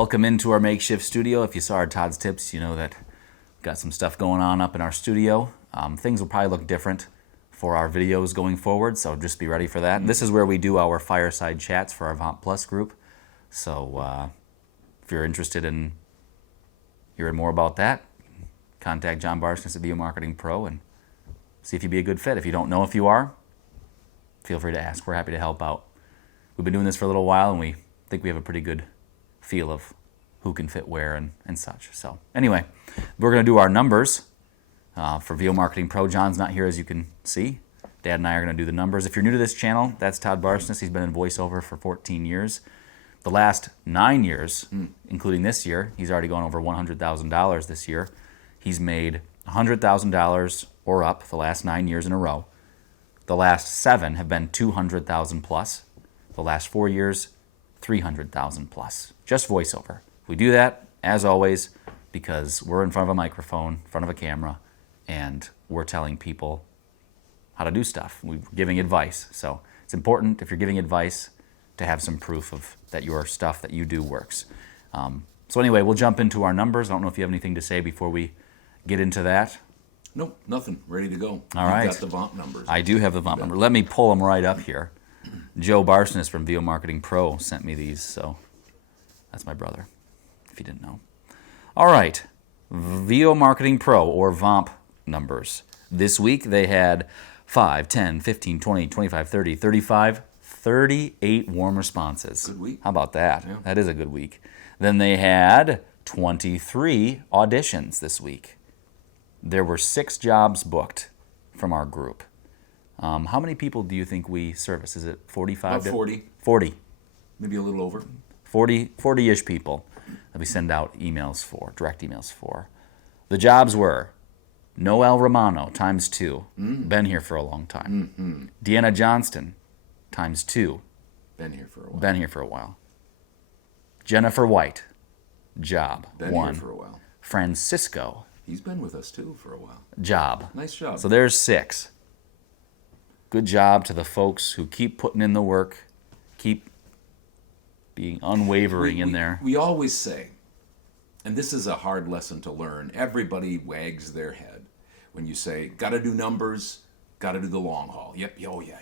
Welcome into our makeshift studio. If you saw our Todd's Tips, you know that we've got some stuff going on up in our studio. Things will probably look different for our videos going forward, so just be ready for that. This is where we do our fireside chats for our VOMP Plus group. So if you're interested in hearing more about that, contact John Barsness at VO Marketing Pro and see if you'd be a good fit. If you don't know if you are, feel free to ask. We're happy to help out. We've been doing this for a little while, and we think we have a pretty good feel of who can fit where and such. So anyway, we're going to do our numbers for VO Marketing Pro. John's not here, as you can see. Dad and I are going to do the numbers. If you're new to this channel, that's Todd Barsness. He's been in voiceover for 14 years. The last 9 years, including this year, he's already gone over $100,000 this year. He's made $100,000 or up the last 9 years in a row. The last 7 have been $200,000 plus. The last 4 years, $300,000 plus. Just voiceover. We do that, as always, because we're in front of a microphone, in front of a camera, and we're telling people how to do stuff. We're giving advice. So it's important, if you're giving advice, to have some proof of that your stuff that you do works. So anyway, we'll jump into our numbers. I don't know if you have anything to say before we get into that. Nope, nothing. Ready to go. All right. You've got the VOMP numbers. I do have the VOMP number. Let me pull them right up here. Joe Barsness from VO Marketing Pro sent me these, so that's my brother, if you didn't know. All right, VO Marketing Pro, or VOMP numbers. This week they had 5, 10, 15, 20, 25, 30, 35, 38 warm responses. Good week. How about that? Yeah. That is a good week. Then they had 23 auditions this week. There were 6 jobs booked from our group. How many people do you think we service? Is it 45? About 40. 40. Maybe a little over. 40-ish people that we send out emails for, direct emails for. The jobs were Noel Romano, times 2. Been here for a long time. Deanna Johnston, times 2. Been here for a while. Been here for a while. Jennifer White, job, Been 1. here for a while. Francisco, He's been with us too for a while. job. Nice job. So there's 6. Good job to the folks who keep putting in the work, keep being unwavering in there. We always say, and this is a hard lesson to learn, everybody wags their head when you say, got to do numbers, got to do the long haul. Yep, oh yeah,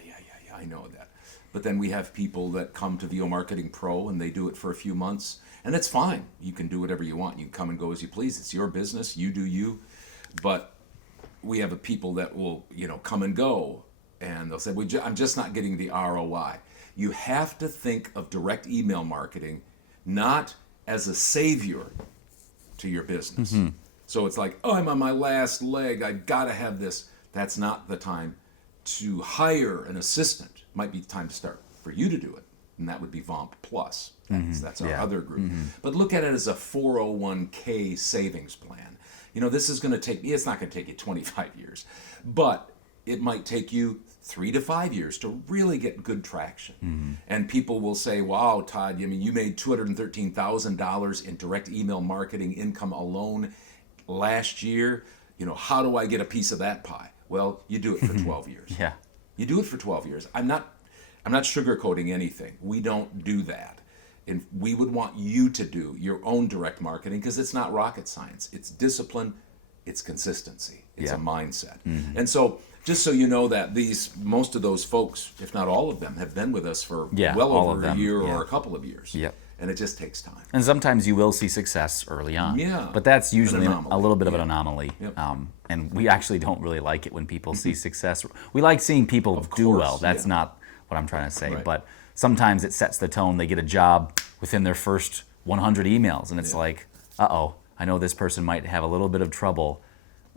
I know that. But then we have people that come to VO Marketing Pro and they do it for a few months, and it's fine. You can do whatever you want. You can come and go as you please. It's your business. You do you. But we have people that will, come and go, and they'll say, I'm just not getting the ROI. You have to think of direct email marketing not as a savior to your business. So it's like, oh, I'm on my last leg. I got to have this. That's not the time to hire an assistant. Might be the time to start for you to do it, and that would be VOMP Plus. That's our other group. But look at it as a 401k savings plan. This is going to take me, it's not going to take you 25 years, but it might take you 3 to 5 years to really get good traction. And people will say, wow, Todd, you made $213,000 in direct email marketing income alone last year. How do I get a piece of that pie? Well, you do it for 12 years. Yeah. You do it for 12 years. I'm not sugarcoating anything. We don't do that. And we would want you to do your own direct marketing because it's not rocket science. It's discipline. It's consistency. It's a mindset. And so just so you know that most of those folks, if not all of them, have been with us for well over a year or a couple of years. Yep. And it just takes time. And sometimes you will see success early on. Yeah. But that's usually An a anomaly. little bit of an anomaly. Yep. And we actually don't really like it when people see success. We like seeing people do well. That's not what I'm trying to say. Right. But sometimes it sets the tone. They get a job within their first 100 emails. And it's like, uh-oh, I know this person might have a little bit of trouble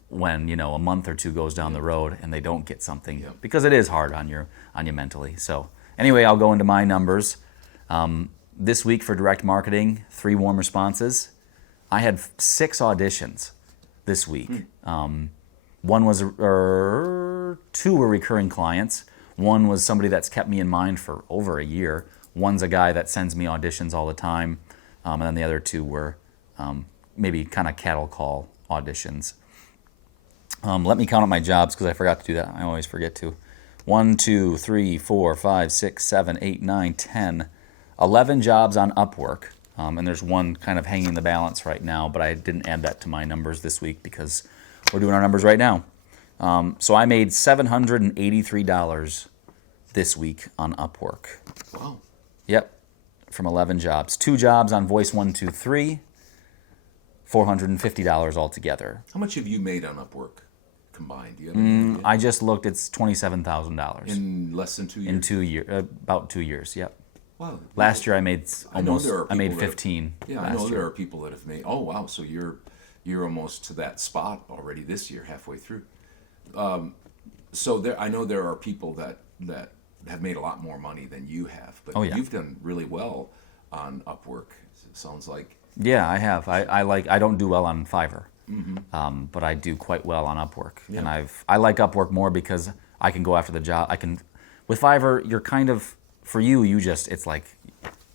when, a month or 2 goes down the road and they don't get something. Because it is hard on you mentally. So anyway, I'll go into my numbers. This week for direct marketing, 3 warm responses. I had 6 auditions this week. One was 2 were recurring clients. One was somebody that's kept me in mind for over a year. One's a guy that sends me auditions all the time. And then the other 2 were maybe kind of cattle call auditions. Let me count up my jobs because I forgot to do that. I always forget to. 1, 2, 3, 4, 5, 6, 7, 8, 9, 10, 11 jobs on Upwork. and there's one kind of hanging in the balance right now, but I didn't add that to my numbers this week because we're doing our numbers right now. So I made $783 this week on Upwork. Wow. Yep, from 11 jobs. 2 jobs on Voice 123, $450 altogether. How much have you made on Upwork combined? Do you have any idea? I just looked, it's $27,000. In less than 2 years? In 2 years, about 2 years, yep. Wow. Last year I made I know there are I made people that- 15 Yeah, I last know year. there are people that have made. Oh wow! So you're almost to that spot already this year, halfway through. So I know there are people that have made a lot more money than you have, but Oh, yeah. you've done really well on Upwork. It sounds like. Yeah, I have. I don't do well on Fiverr, but I do quite well on Upwork. Yeah. And I like Upwork more because I can go after the job. With Fiverr, you're kind of, for you, it's like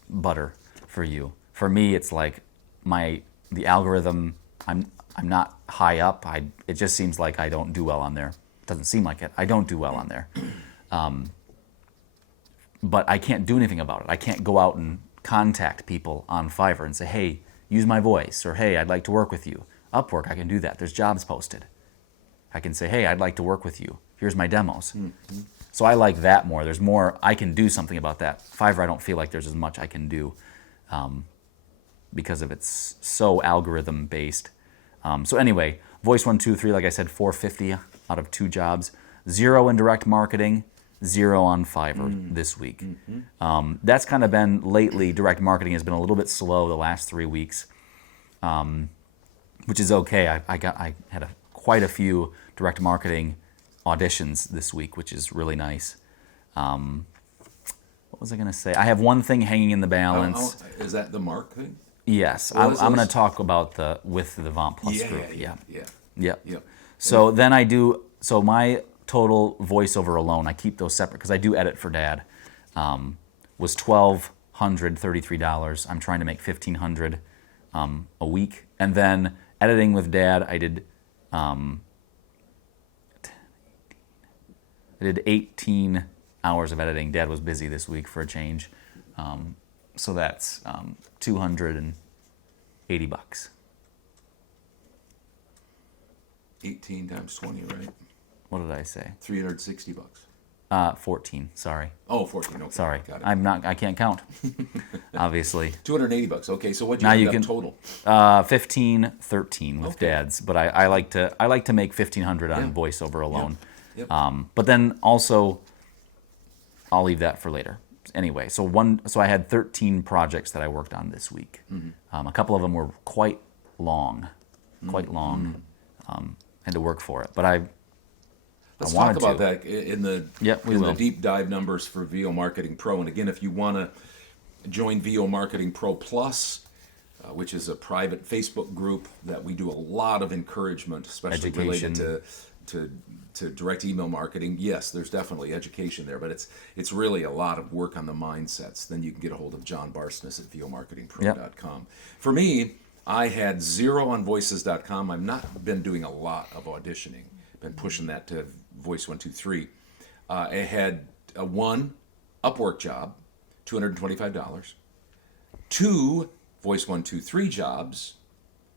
butter for you. For me, it's like the algorithm. I'm not high up. It just seems like I don't do well on there. It doesn't seem like it. I don't do well on there. But I can't do anything about it. I can't go out and contact people on Fiverr and say, hey, use my voice, or hey, I'd like to work with you. Upwork, I can do that. There's jobs posted. I can say, hey, I'd like to work with you. Here's my demos. Mm-hmm. So I like that more. There's more, I can do something about that. Fiverr, I don't feel like there's as much I can do because of it's so algorithm based. So anyway, Voice 123, like I said, $450 out of 2 jobs. 0 in direct marketing, 0 on Fiverr this week. Mm-hmm. That's kind of been lately. Direct marketing has been a little bit slow the last 3 weeks, which is okay. I had quite a few direct marketing auditions this week, which is really nice. What was I going to say? I have one thing hanging in the balance. Is that the Mark thing? Yes, I'm going to talk about with the VOMP Plus group. Yeah. So then I do. So my total voiceover alone, I keep those separate because I do edit for Dad. Was $1,233. I'm trying to make $1,500 a week, and then editing with Dad, I did 18 hours of editing. Dad was busy this week for a change, so that's $280. 18 times 20, right? What did I say? $360. 14. Sorry. Oh, 14. Okay. Sorry. Got it. I can't count. Obviously. $280. Okay, so what Now you you end can- up total? 13 with Okay. Dad's, but I like to make 1,500 on Yeah. voiceover alone. Yep. But then also, I'll leave that for later. Anyway, so I had 13 projects that I worked on this week. A couple of them were quite long. Had to work for it, but Let's wanted talk about to. that in the Yep, we in will. the deep dive numbers for VO Marketing Pro. And again, if you want to join VO Marketing Pro Plus, which is a private Facebook group that we do a lot of encouragement, especially related to direct email marketing. Yes, there's definitely education there, but it's really a lot of work on the mindsets. Then you can get a hold of John Barsness at vomarketingpro.com. For me, I had 0 on voices.com. I've not been doing a lot of auditioning. Been pushing that to Voice 123. I had a 1 Upwork job, $225. 2 Voice 123 jobs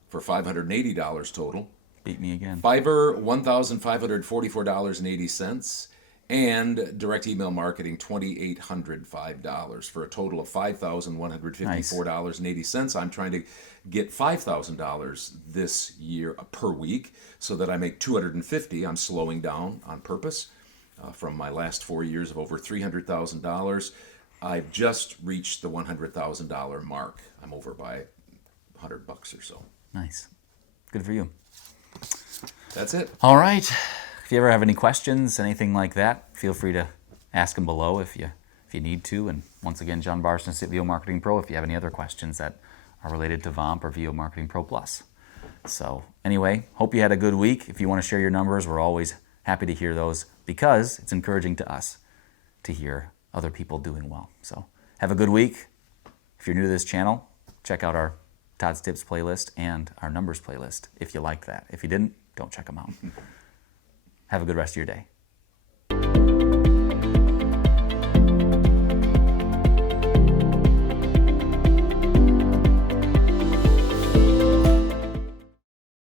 for $580 total. beat me again. Fiverr, $1,544.80. And direct email marketing, $2,805 for a total of $5,154.80. I'm trying to get $5,000 this year per week so that I make $250. I'm slowing down on purpose from my last 4 years of over $300,000. I've just reached the $100,000 mark. I'm over by $100 or so. Nice. Good for you. That's it. All right. If you ever have any questions, anything like that, feel free to ask them below if you need to. And once again, John Barsness at VO Marketing Pro if you have any other questions that are related to VOMP or VO Marketing Pro Plus. So anyway, hope you had a good week. If you want to share your numbers, we're always happy to hear those because it's encouraging to us to hear other people doing well. So have a good week. If you're new to this channel, check out our Todd's Tips playlist and our numbers playlist if you like that. If you didn't, don't check them out. Have a good rest of your day.